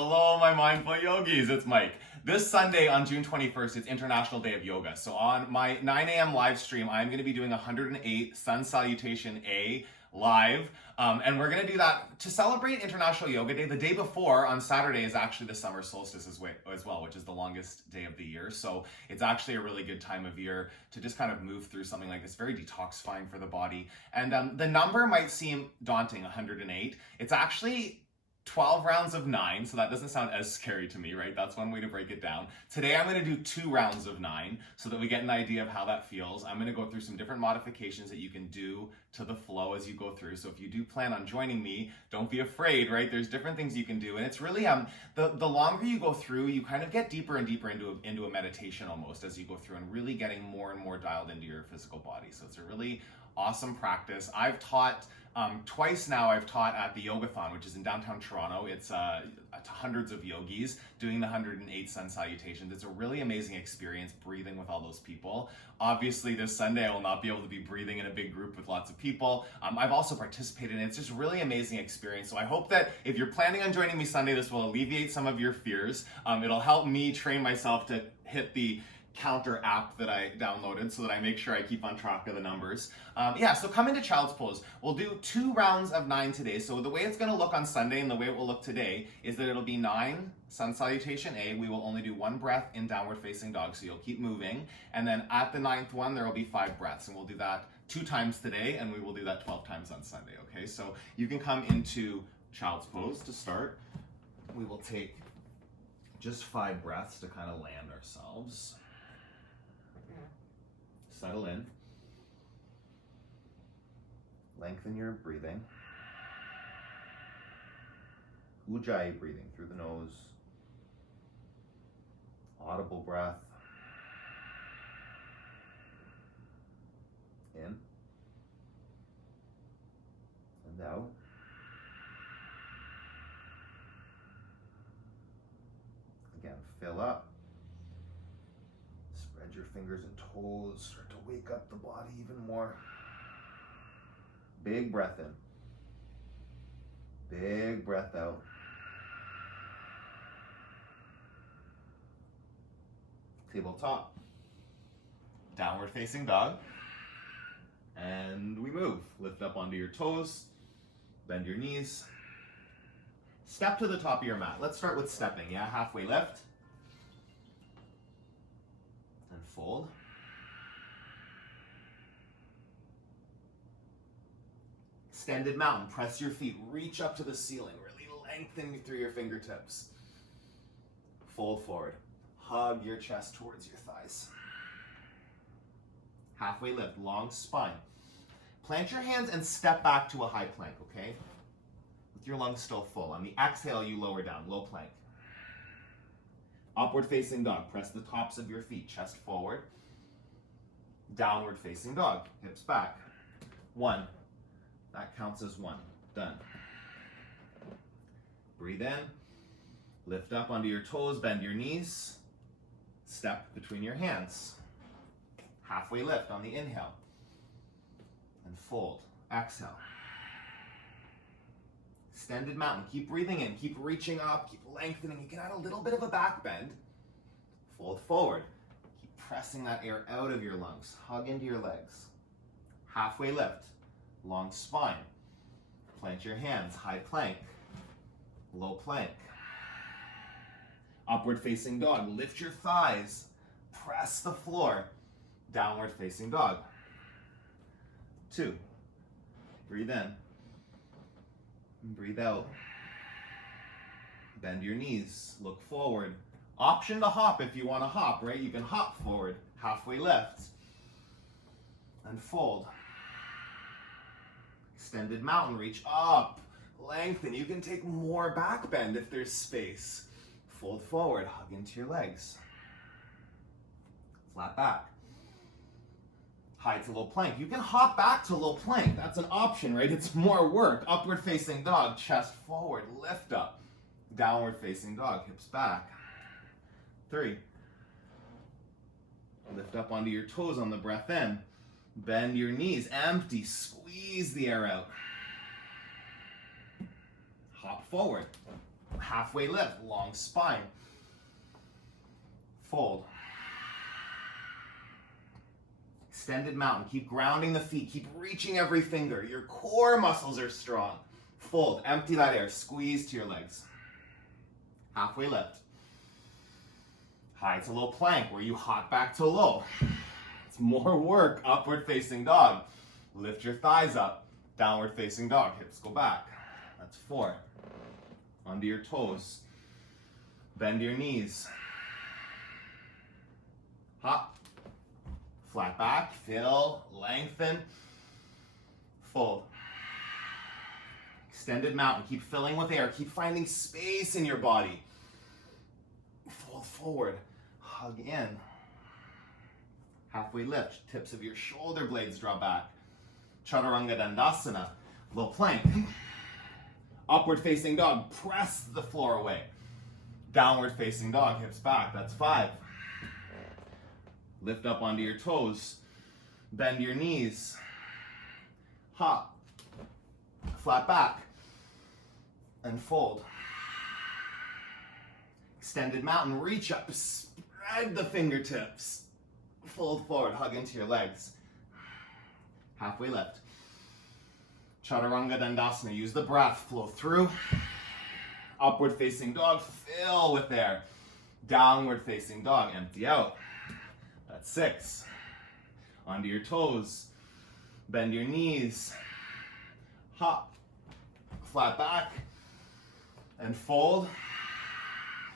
Hello, my mindful yogis. It's Mike. This Sunday on June 21st, it's International Day of Yoga. So on my 9 a.m. live stream, I'm going to be doing 108 Sun Salutation A live. And we're going to do that to celebrate International Yoga Day. The day before, on Saturday, is actually the summer solstice as well, which is the longest day of the year. So it's actually a really good time of year to just kind of move through something like this. Very detoxifying for the body. And the number might seem daunting, 108. It's actually 12 rounds of 9, so that doesn't sound as scary to me, right? That's one way to break it down. Today I'm going to do 2 rounds of 9 so that we get an idea of how that feels. I'm going to go through some different modifications that you can do to the flow as you go through. So if you do plan on joining me, don't be afraid, right? There's different things you can do, and it's really the longer you go through, you kind of get deeper and deeper into a meditation almost as you go through, and really getting more and more dialed into your physical body. So it's a really awesome practice. I've taught twice now. I've taught at the Yogathon, which is in downtown Toronto. It's hundreds of yogis doing the 108 Sun Salutations. It's a really amazing experience breathing with all those people. Obviously, this Sunday I will not be able to be breathing in a big group with lots of people. I've also participated in it. It's just a really amazing experience. So I hope that if you're planning on joining me Sunday, this will alleviate some of your fears. It'll help me train myself to hit the counter app that I downloaded so that I make sure I keep on track of the numbers. So come into child's pose. We'll do 2 rounds of 9 today. So the way it's going to look on Sunday and the way it will look today is that it'll be 9 Sun Salutation A. We will only do 1 breath in downward facing dog, so you'll keep moving. And then at the 9th one, there will be 5 breaths, and we'll do that 2 times today, and we will do that 12 times on Sunday, okay? So you can come into child's pose to start. We will take just 5 breaths to kind of land ourselves. Settle in. Lengthen your breathing. Ujjayi breathing through the nose. Audible breath. In. And out. Again, fill up. Spread your fingers and toes. Start to wake up the body even more. Big breath in. Big breath out. Tabletop. Downward facing dog. And we move. Lift up onto your toes. Bend your knees. Step to the top of your mat. Let's start with stepping, yeah? Halfway lift. And fold. Extended mountain. Press your feet. Reach up to the ceiling. Really lengthen through your fingertips. Fold forward. Hug your chest towards your thighs. Halfway lift. Long spine. Plant your hands and step back to a high plank, okay? With your lungs still full. On the exhale, you lower down. Low plank. Upward facing dog. Press the tops of your feet. Chest forward. Downward facing dog. Hips back. 1. That counts as 1. Done. Breathe in. Lift up onto your toes. Bend your knees. Step between your hands. Halfway lift on the inhale. And fold. Exhale. Extended mountain. Keep breathing in. Keep reaching up. Keep lengthening. You can add a little bit of a back bend. Fold forward. Keep pressing that air out of your lungs. Hug into your legs. Halfway lift. Long spine. Plant your hands. High plank. Low plank. Upward facing dog. Lift your thighs. Press the floor. Downward facing dog. 2. Breathe in. Breathe out. Bend your knees. Look forward. Option to hop if you want to hop, right? You can hop forward. Halfway lift. And fold. Extended mountain. Reach up. Lengthen. You can take more back bend if there's space. Fold forward. Hug into your legs. Flat back. High to low plank. You can hop back to low plank. That's an option, right? It's more work. Upward facing dog. Chest forward. Lift up. Downward facing dog. Hips back. 3. Lift up onto your toes on the breath in. Bend your knees. Empty. Squeeze the air out. Hop forward. Halfway lift, long spine. Fold. Extended mountain. Keep grounding the feet. Keep reaching every finger. Your core muscles are strong. Fold. Empty that air. Squeeze to your legs. Halfway lift. High to low plank, where you hop back to low. It's more work. Upward facing dog. Lift your thighs up. Downward facing dog. Hips go back. That's 4. Onto your toes. Bend your knees. Hop. Flat back. Fill. Lengthen. Fold. Extended mountain. Keep filling with air. Keep finding space in your body. Fold forward. Hug in. Halfway lift. Tips of your shoulder blades draw back. Chaturanga Dandasana. Low plank. Upward facing dog. Press the floor away. Downward facing dog. Hips back. That's 5. Lift up onto your toes. Bend your knees. Hop. Flat back. And fold. Extended mountain, reach up, spread the fingertips. Fold forward, hug into your legs. Halfway lift. Chaturanga Dandasana, use the breath, flow through. Upward facing dog, fill with air. Downward facing dog, empty out. That's 6. Onto your toes. Bend your knees. Hop. Flat back. And fold.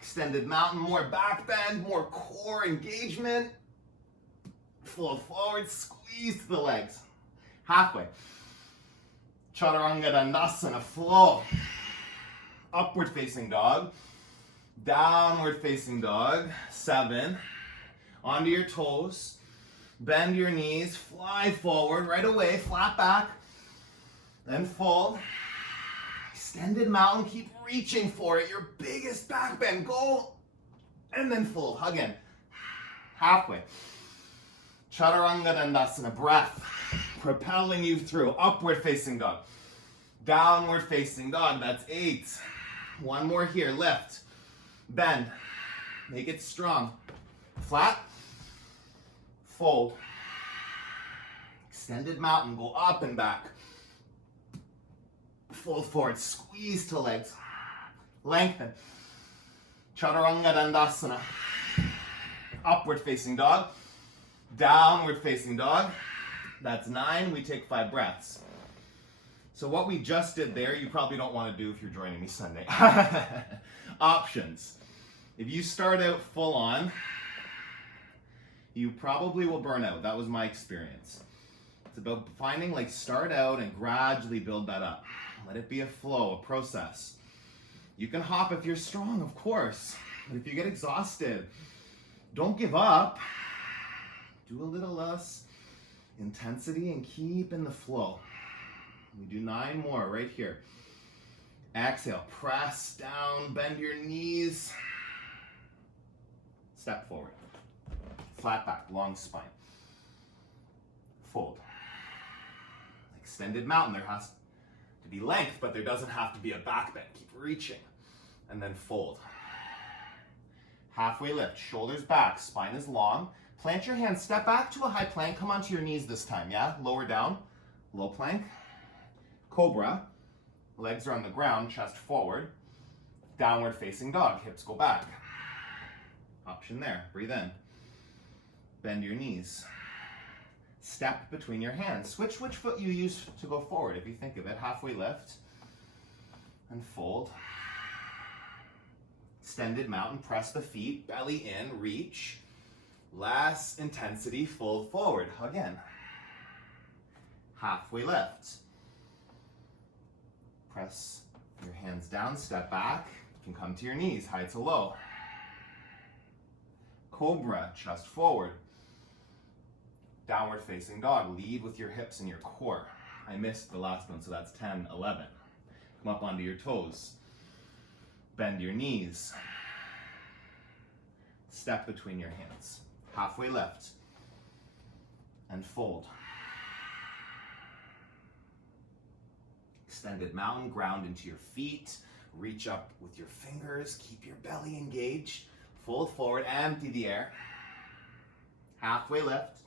Extended mountain, more back bend, more core engagement. Flow forward, squeeze to the legs. Halfway. Chaturanga Dandasana, flow. Upward facing dog. Downward facing dog. 7. Onto your toes. Bend your knees, fly forward, right away, flat back. Then fold. Extended mountain, keep reaching for it. Your biggest back bend, go. And then fold, hug in. Halfway. Chaturanga Dandasana, breath. Propelling you through. Upward facing dog. Downward facing dog, that's 8. One more here, lift. Bend. Make it strong. Flat. Fold. Extended mountain, go up and back. Fold forward, squeeze to legs. Lengthen. Chaturanga Dandasana. Upward facing dog. Downward facing dog. That's 9. We take 5 breaths. So what we just did there, you probably don't want to do if you're joining me Sunday. Options. If you start out full on, you probably will burn out. That was my experience. It's about finding, start out and gradually build that up. Let it be a flow, a process. You can hop if you're strong, of course. But if you get exhausted, don't give up. Do a little less intensity and keep in the flow. We do 9 more right here. Exhale, press down, bend your knees. Step forward. Flat back, long spine. Fold. Extended mountain, there has to be length, but there doesn't have to be a back bend. Keep reaching. And then fold. Halfway lift, shoulders back, spine is long. Plant your hands, step back to a high plank, come onto your knees this time, yeah? Lower down, low plank. Cobra, legs are on the ground, chest forward. Downward facing dog, hips go back. Option there, breathe in. Bend your knees. Step between your hands. Switch which foot you use to go forward, if you think of it. Halfway lift. And fold. Extended mountain, press the feet, belly in, reach. Less intensity, fold forward, hug in. Halfway lift. Press your hands down, step back. You can come to your knees, high to low. Cobra, chest forward. Downward facing dog, lead with your hips and your core. I missed the last one, so that's 10, 11. Come up onto your toes. Bend your knees. Step between your hands. Halfway lift. And fold. Extended mountain, ground into your feet. Reach up with your fingers, keep your belly engaged. Fold forward, empty the air. Halfway lift.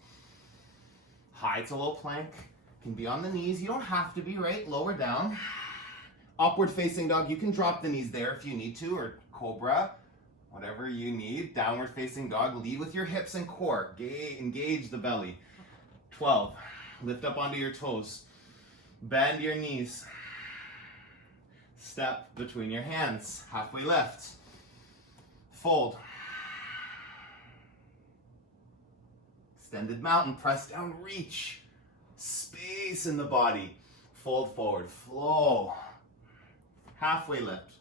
High to low plank. Can be on the knees, you don't have to be, right? Lower down. Upward facing dog, you can drop the knees there if you need to, or cobra, whatever you need. Downward facing dog, lead with your hips and core. Engage the belly. 12, lift up onto your toes. Bend your knees. Step between your hands. Halfway lift. Fold. Extended mountain, press down, reach. Space in the body. Fold forward, flow. Halfway lift.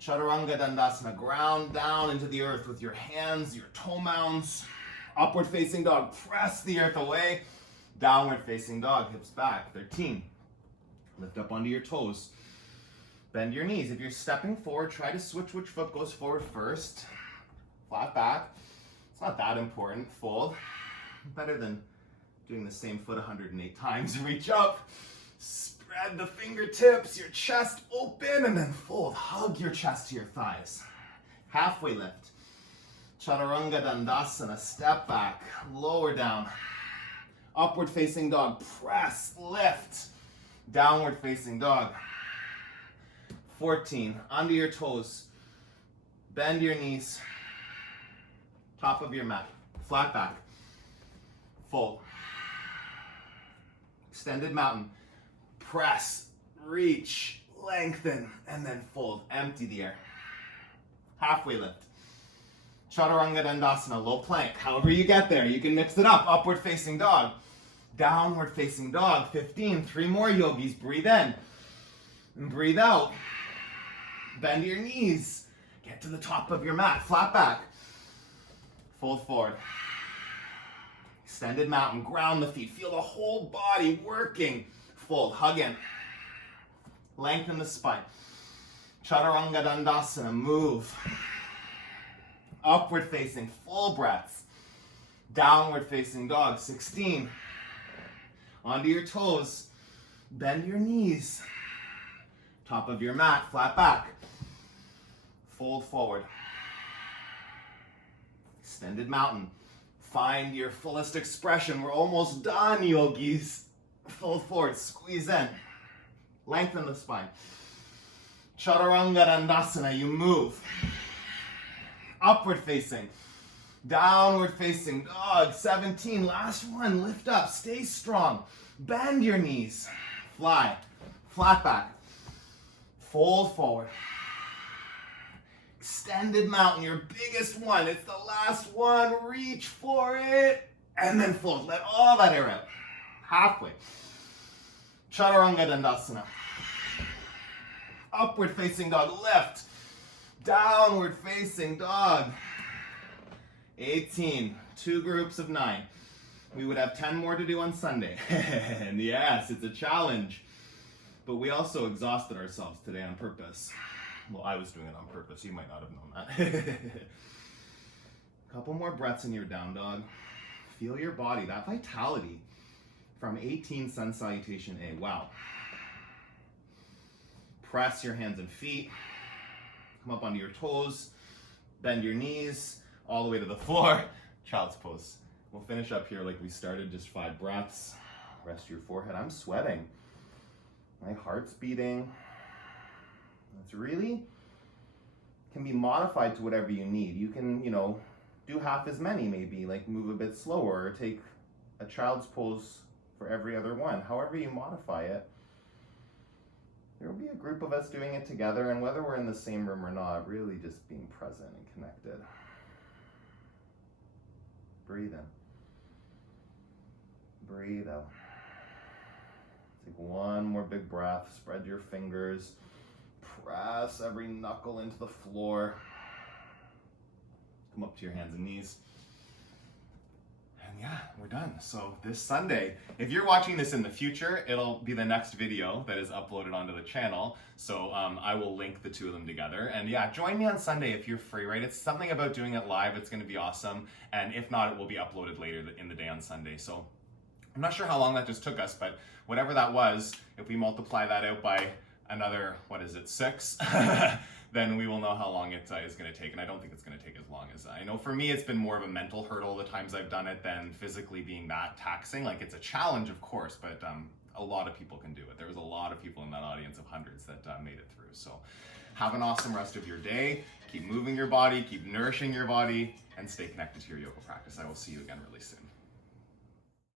Chaturanga Dandasana, ground down into the earth with your hands, your toe mounds. Upward facing dog, press the earth away. Downward facing dog, hips back. 13. Lift up onto your toes. Bend your knees. If you're stepping forward, try to switch which foot goes forward first. Flat back. It's not that important. Fold. Better than doing the same foot 108 times. Reach up. Spread the fingertips, your chest open, and then fold. Hug your chest to your thighs. Halfway lift. Chaturanga Dandasana, step back, lower down. Upward facing dog, press, lift. Downward facing dog. 14, onto your toes. Bend your knees. Top of your mat, flat back. Fold. Extended mountain. Press, reach, lengthen, and then fold. Empty the air. Halfway lift. Chaturanga Dandasana, low plank. However you get there, you can mix it up. Upward facing dog. Downward facing dog. 15. 3 more yogis. Breathe in. And breathe out. Bend your knees. Get to the top of your mat. Flat back. Fold forward. Extended mountain. Ground the feet. Feel the whole body working. Fold. Hug in. Lengthen the spine. Chaturanga Dandasana. Move. Upward facing. Full breaths. Downward facing dog. 16. Onto your toes. Bend your knees. Top of your mat. Flat back. Fold forward. Extended mountain. Find your fullest expression. We're almost done, yogis. Fold forward. Squeeze in. Lengthen the spine. Chaturanga Dandasana. You move. Upward facing. Downward facing dog. 17. Last one. Lift up. Stay strong. Bend your knees. Fly. Flat back. Fold forward. Extended mountain. Your biggest one. It's the last one. Reach for it. And then fold. Let all that air out. Halfway. Chaturanga Dandasana. Upward facing dog. Lift. Downward facing dog. 18. 2 groups of 9. We would have 10 more to do on Sunday. And yes, it's a challenge. But we also exhausted ourselves today on purpose. Well, I was doing it on purpose. You might not have known that. A couple more breaths in your down dog. Feel your body, that vitality from 18 Sun Salutation A. Wow. Press your hands and feet. Come up onto your toes. Bend your knees all the way to the floor. Child's pose. We'll finish up here like we started, just 5 breaths. Rest your forehead. I'm sweating. My heart's beating. It's really can be modified to whatever you need. You can, do half as many maybe, like move a bit slower or take a child's pose for every other one. However you modify it, there will be a group of us doing it together, and whether we're in the same room or not, really just being present and connected. Breathe in. Breathe out. Take one more big breath. Spread your fingers. Press every knuckle into the floor. Come up to your hands and knees. And yeah, we're done. So this Sunday, if you're watching this in the future, it'll be the next video that is uploaded onto the channel. So I will link the 2 of them together. And yeah, join me on Sunday if you're free, right? It's something about doing it live. It's going to be awesome. And if not, it will be uploaded later in the day on Sunday. So I'm not sure how long that just took us, but whatever that was, if we multiply that out by another, what is it, 6, then we will know how long it is going to take. And I don't think it's going to take as long as, I know for me, it's been more of a mental hurdle the times I've done it than physically being that taxing. Like, it's a challenge, of course, but a lot of people can do it. There was a lot of people in that audience of hundreds that made it through. So have an awesome rest of your day. Keep moving your body, keep nourishing your body, and stay connected to your yoga practice. I will see you again really soon.